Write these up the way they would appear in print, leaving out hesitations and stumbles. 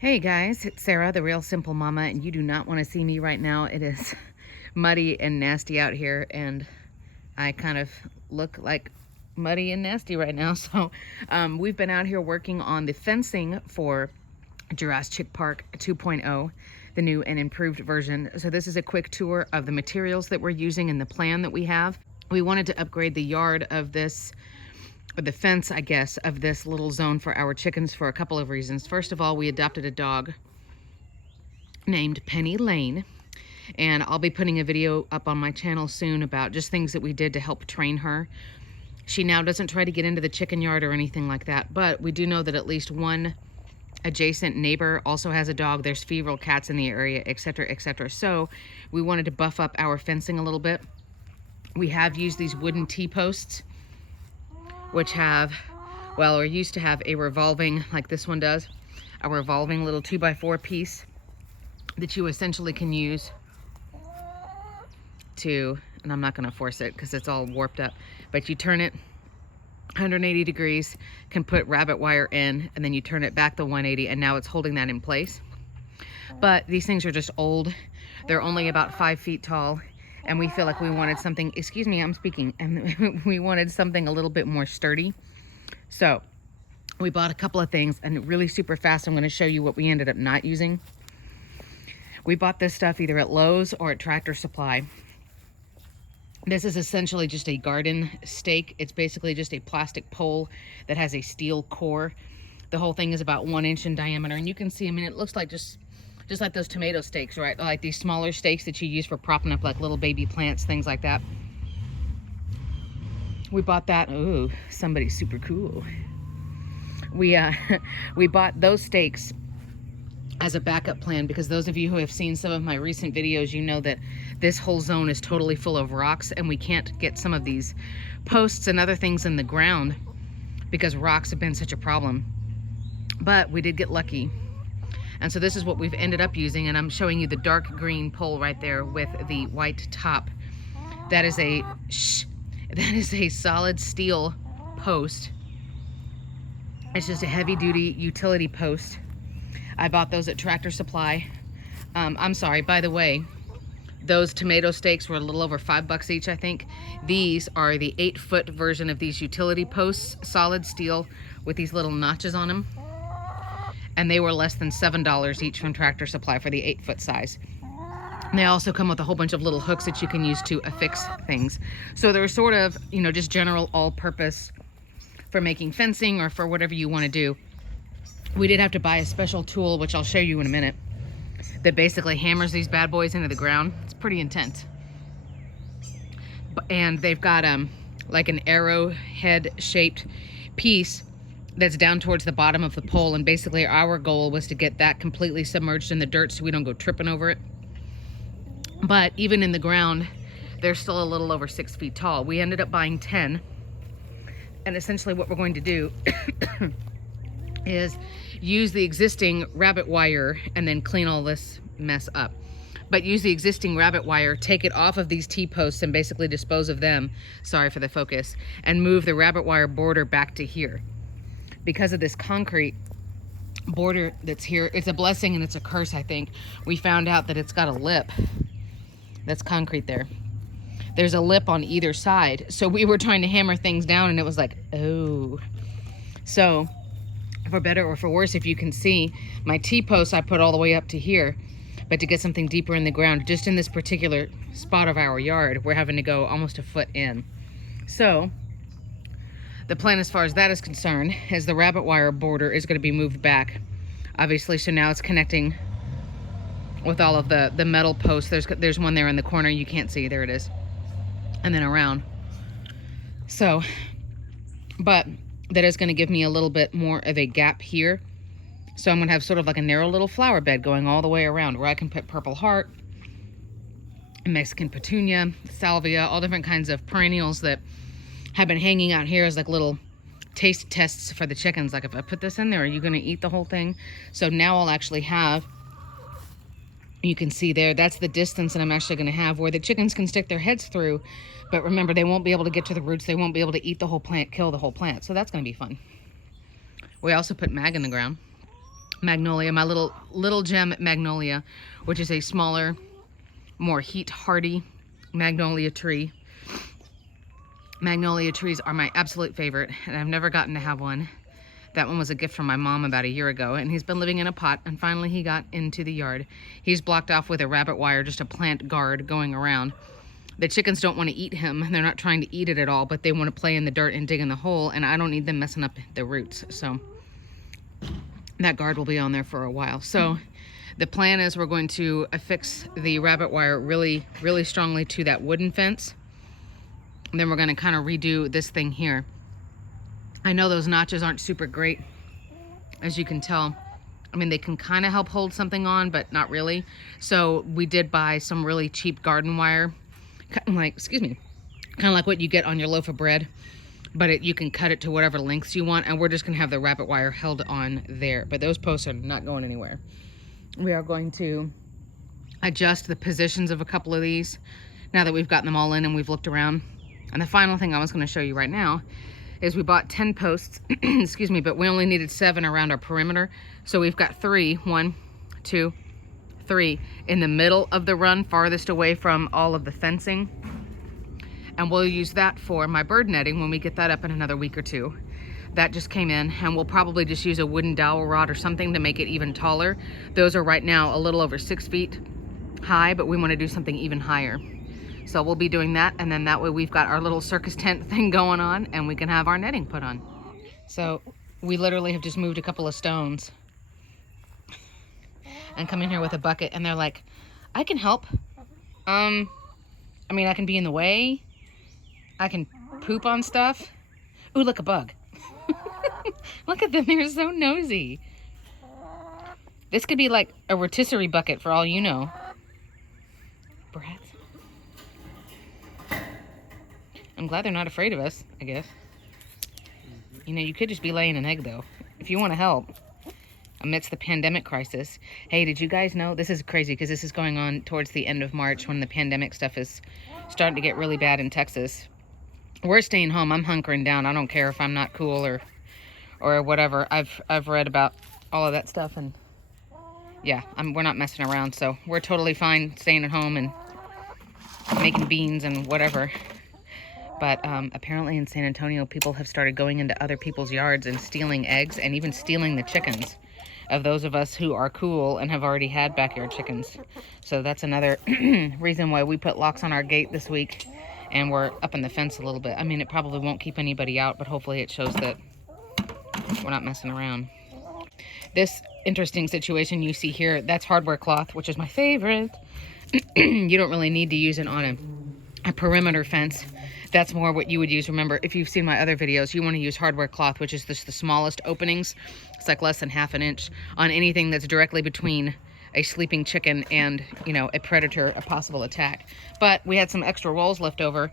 Hey guys, it's Sarah, the Real Simple Mama, and you do not want to see me right now. It is muddy and nasty out here, and I kind of look like muddy and nasty right now. So we've been out here working on the fencing for Jurasschic Park 2.0, the new and improved version. So this is a quick tour of the materials that we're using and the plan that we have. We wanted to upgrade the yard of this, or the fence, I guess, of this little zone for our chickens for a couple of reasons. First of all, we adopted a dog named Penny Lane, and I'll be putting a video up on my channel soon about just things that we did to help train her. She now doesn't try to get into the chicken yard or anything like that, but we do know that at least one adjacent neighbor also has a dog. There's feral cats in the area, etc., etc. So we wanted to buff up our fencing a little bit. We have used these wooden T-posts, which have, well, or used to have a revolving, like this one does, a revolving little 2x4 piece that you essentially can use to, and I'm not going to force it because it's all warped up, but you turn it 180 degrees, can put rabbit wire in, and then you turn it back to 180, and now it's holding that in place. But these things are just old. They're only about 5 feet tall, and we feel like we wanted something, excuse me, I'm speaking, and we wanted something a little bit more sturdy. So we bought a couple of things, and really super fast, I'm going to show you what we ended up not using. We bought this stuff either at Lowe's or at Tractor Supply. This is essentially just a garden stake. It's basically just a plastic pole that has a steel core. The whole thing is about 1 inch in diameter, and you can see, I mean, it looks like just like those tomato stakes, right? Like these smaller stakes that you use for propping up like little baby plants, things like that. We bought that. Ooh, somebody's super cool. We bought those stakes as a backup plan because those of you who have seen some of my recent videos, you know that this whole zone is totally full of rocks, and we can't get some of these posts and other things in the ground because rocks have been such a problem. But we did get lucky. And so this is what we've ended up using, and I'm showing you the dark green pole right there with the white top. That is a solid steel post. It's just a heavy duty utility post. I bought those at Tractor Supply. I'm sorry, by the way, those tomato stakes were a little over $5 each, I think. These are the 8-foot version of these utility posts, solid steel with these little notches on them. And they were less than $7 each from Tractor Supply for the 8-foot size. And they also come with a whole bunch of little hooks that you can use to affix things. So they're sort of, you know, just general all-purpose for making fencing or for whatever you want to do. We did have to buy a special tool, which I'll show you in a minute, that basically hammers these bad boys into the ground. It's pretty intense. And they've got like an arrowhead shaped piece that's down towards the bottom of the pole, and basically our goal was to get that completely submerged in the dirt so we don't go tripping over it. But even in the ground, they're still a little over 6 feet tall. We ended up buying 10, and essentially what we're going to do is use the existing rabbit wire and then clean all this mess up. But use the existing rabbit wire, take it off of these T-posts and basically dispose of them, sorry for the focus, and move the rabbit wire border back to here. Because of this concrete border that's here, it's a blessing and it's a curse, I think. We found out that it's got a lip. That's concrete there. There's a lip on either side. So we were trying to hammer things down and it was like, oh. So for better or for worse, if you can see, my T-posts I put all the way up to here. But to get something deeper in the ground, just in this particular spot of our yard, we're having to go almost a foot in. So the plan as far as that is concerned is the rabbit wire border is going to be moved back, obviously. So now it's connecting with all of the metal posts. There's one there in the corner you can't see. There it is. And then around. So, but that is going to give me a little bit more of a gap here. So I'm going to have sort of like a narrow little flower bed going all the way around where I can put purple heart, Mexican petunia, salvia, all different kinds of perennials that have been hanging out here as like little taste tests for the chickens. Like, if I put this in there, are you going to eat the whole thing? So now I'll actually have, you can see there, that's the distance that I'm actually going to have where the chickens can stick their heads through. But remember, they won't be able to get to the roots. They won't be able to eat the whole plant, kill the whole plant. So that's going to be fun. We also put mag in the ground. magnolia, my little gem magnolia, which is a smaller, more heat hardy magnolia tree. Magnolia trees are my absolute favorite, and I've never gotten to have one. That one was a gift from my mom about a year ago, and he's been living in a pot, and finally he got into the yard. He's blocked off with a rabbit wire, just a plant guard going around. The chickens don't want to eat him. They're not trying to eat it at all, but they want to play in the dirt and dig in the hole, and I don't need them messing up the roots. So that guard will be on there for a while. So the plan is we're going to affix the rabbit wire really, really strongly to that wooden fence. And then we're going to kind of redo this thing here. I know those notches aren't super great, as you can tell. I mean, they can kind of help hold something on, but not really. So we did buy some really cheap garden wire, like, excuse me, kind of like what you get on your loaf of bread, but you can cut it to whatever lengths you want, and we're just going to have the rabbit wire held on there. But those posts are not going anywhere. We are going to adjust the positions of a couple of these now that we've gotten them all in and we've looked around. And the final thing I was going to show you right now is we bought 10 posts, excuse me, but we only needed 7 around our perimeter. So we've got 3, 1, 2, 3 in the middle of the run, farthest away from all of the fencing. And we'll use that for my bird netting when we get that up in another week or 2. That just came in, and we'll probably just use a wooden dowel rod or something to make it even taller. Those are right now a little over 6 feet high, but we want to do something even higher. So we'll be doing that, and then that way we've got our little circus tent thing going on, and we can have our netting put on. So we literally have just moved a couple of stones and come in here with a bucket, and they're like, I can help. I mean, I can be in the way. I can poop on stuff. Ooh, look, a bug. Look at them, they're so nosy. This could be like a rotisserie bucket for all you know. Brats. I'm glad they're not afraid of us, I guess. You know, you could just be laying an egg, though, if you want to help amidst the pandemic crisis. Hey, did you guys know? This is crazy because this is going on towards the end of March when the pandemic stuff is starting to get really bad in Texas. We're staying home. I'm hunkering down. I don't care if I'm not cool or whatever. I've read about all of that stuff, and yeah, we're not messing around. So we're totally fine staying at home and making beans and whatever. But apparently in San Antonio, people have started going into other people's yards and stealing eggs and even stealing the chickens of those of us who are cool and have already had backyard chickens. So that's another reason why we put locks on our gate this week, and we're up in the fence a little bit. I mean, it probably won't keep anybody out, but hopefully it shows that we're not messing around. This interesting situation you see here, that's hardware cloth, which is my favorite. You don't really need to use it on a perimeter fence. That's more what you would use. Remember, if you've seen my other videos, you want to use hardware cloth, which is just the smallest openings. It's like less than ½ an inch on anything that's directly between a sleeping chicken and, you know, a predator, a possible attack. But we had some extra rolls left over,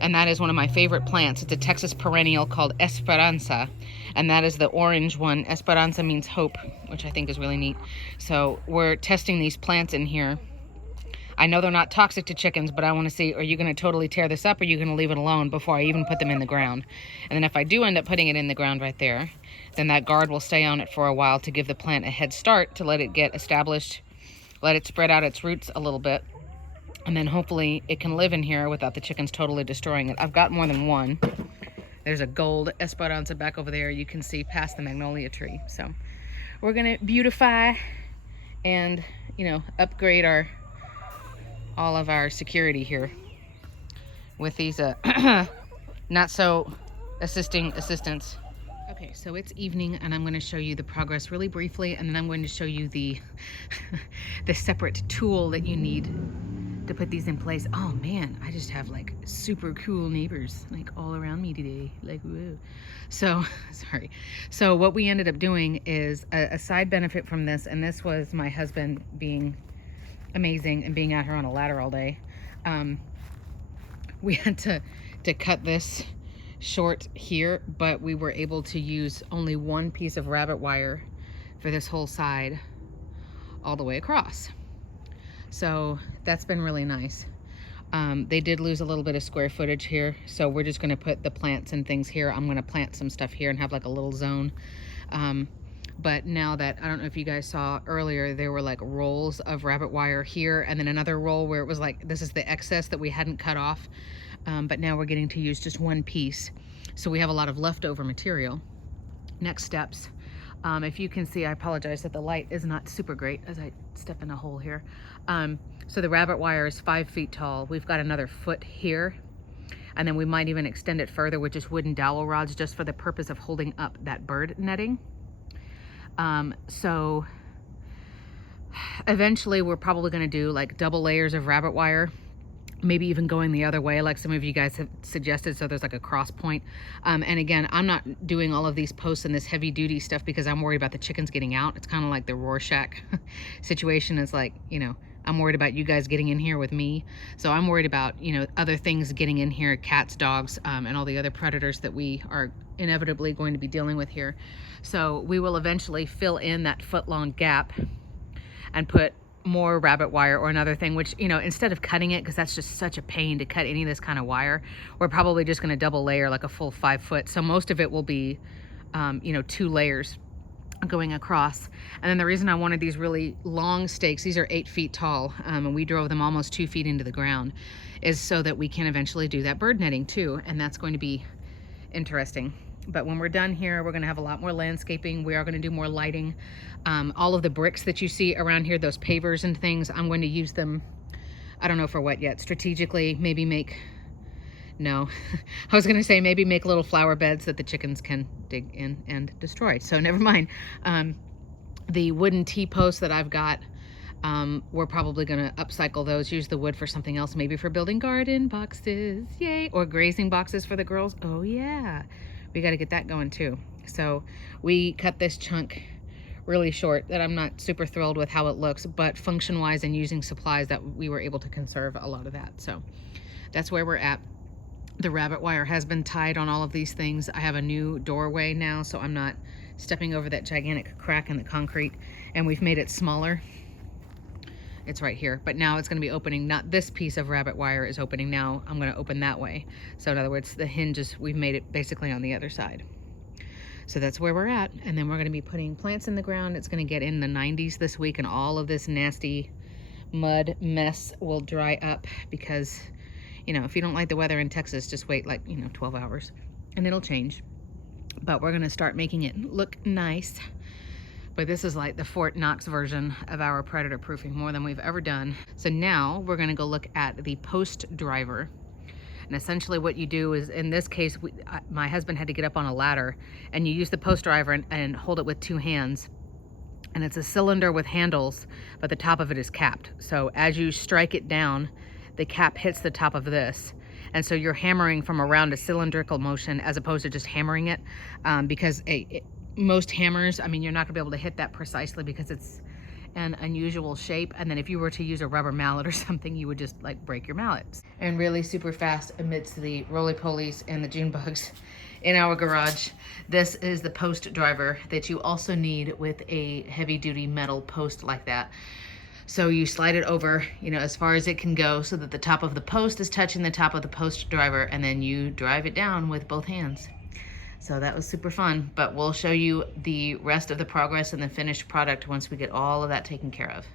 and that is one of my favorite plants. It's a Texas perennial called Esperanza, and that is the orange one. Esperanza means hope, which I think is really neat. So we're testing these plants in here. I know they're not toxic to chickens, but I want to see, are you going to totally tear this up, or are you going to leave it alone before I even put them in the ground? And then if I do end up putting it in the ground right there, then that guard will stay on it for a while to give the plant a head start, to let it get established, let it spread out its roots a little bit, and then hopefully it can live in here without the chickens totally destroying it. I've got more than one. There's a gold Esperanza back over there. You can see past the magnolia tree. So we're going to beautify and, you know, upgrade all of our security here with these not so assistants. Okay, so it's evening, and I'm going to show you the progress really briefly, and then I'm going to show you the the separate tool that you need to put these in place. Oh man, I just have like super cool neighbors like all around me today, like woo. So sorry. So what we ended up doing is a side benefit from this, and this was my husband being amazing and being out here on a ladder all day. We had to cut this short here, but we were able to use only one piece of rabbit wire for this whole side all the way across. So that's been really nice. They did lose a little bit of square footage here, so we're just going to put the plants and things here. I'm going to plant some stuff here and have like a little zone. But now that, I don't know if you guys saw earlier, there were like rolls of rabbit wire here, and then another roll where it was like, this is the excess that we hadn't cut off. But now we're getting to use just one piece. So we have a lot of leftover material. Next steps. If you can see, I apologize that the light is not super great as I step in a hole here. So the rabbit wire is 5 feet tall. We've got another foot here, and then we might even extend it further with just wooden dowel rods just for the purpose of holding up that bird netting. So eventually we're probably going to do like double layers of rabbit wire, maybe even going the other way like some of you guys have suggested, so there's like a cross point. And again, I'm not doing all of these posts and this heavy duty stuff because I'm worried about the chickens getting out. It's kind of like the Rorschach situation. Is like, you know, I'm worried about you guys getting in here with me, so I'm worried about, you know, other things getting in here, cats, dogs, and all the other predators that we are inevitably going to be dealing with here. So we will eventually fill in that foot-long gap and put more rabbit wire or another thing, which, you know, instead of cutting it, because that's just such a pain to cut any of this kind of wire, we're probably just going to double layer like a full 5 foot. So most of it will be, you know, 2 layers going across. And then the reason I wanted these really long stakes, these are 8 feet tall, and we drove them almost 2 feet into the ground, is so that we can eventually do that bird netting too. And that's going to be interesting. But when we're done here, we're going to have a lot more landscaping. We are going to do more lighting. All of the bricks that you see around here, those pavers and things, I'm going to use them, I don't know for what yet, strategically, maybe make, no, I was going to say maybe make little flower beds that the chickens can dig in and destroy. So never mind. The wooden T-posts that I've got, we're probably going to upcycle those, use the wood for something else, maybe for building garden boxes, yay, or grazing boxes for the girls. Oh yeah, we got to get that going too. So we cut this chunk really short that I'm not super thrilled with how it looks, but function wise and using supplies that we were able to conserve a lot of that. So that's where we're at. The rabbit wire has been tied on all of these things. I have a new doorway now, so I'm not stepping over that gigantic crack in the concrete, and we've made it smaller. It's right here, but now it's going to be opening, not this piece of rabbit wire is opening now, I'm going to open that way. So in other words, the hinges, we've made it basically on the other side. So that's where we're at. And then we're going to be putting plants in the ground. It's going to get in the 90s this week, and all of this nasty mud mess will dry up because, you know, if you don't like the weather in Texas, just wait like, you know, 12 hours and it'll change. But we're going to start making it look nice. But this is like the Fort Knox version of our predator proofing, more than we've ever done. So now we're going to go look at the post driver. And essentially what you do is, in this case, my husband had to get up on a ladder, and you use the post driver and hold it with 2 hands. And it's a cylinder with handles, but the top of it is capped. So as you strike it down, the cap hits the top of this. And so you're hammering from around a cylindrical motion as opposed to just hammering it, because most hammers, I mean, you're not gonna be able to hit that precisely because it's an unusual shape. And then if you were to use a rubber mallet or something, you would just like break your mallets. And really super fast amidst the roly-polies and the June bugs in our garage, this is the post driver that you also need with a heavy duty metal post like that. So you slide it over, you know, as far as it can go so that the top of the post is touching the top of the post driver, and then you drive it down with both hands. So that was super fun, but we'll show you the rest of the progress and the finished product once we get all of that taken care of.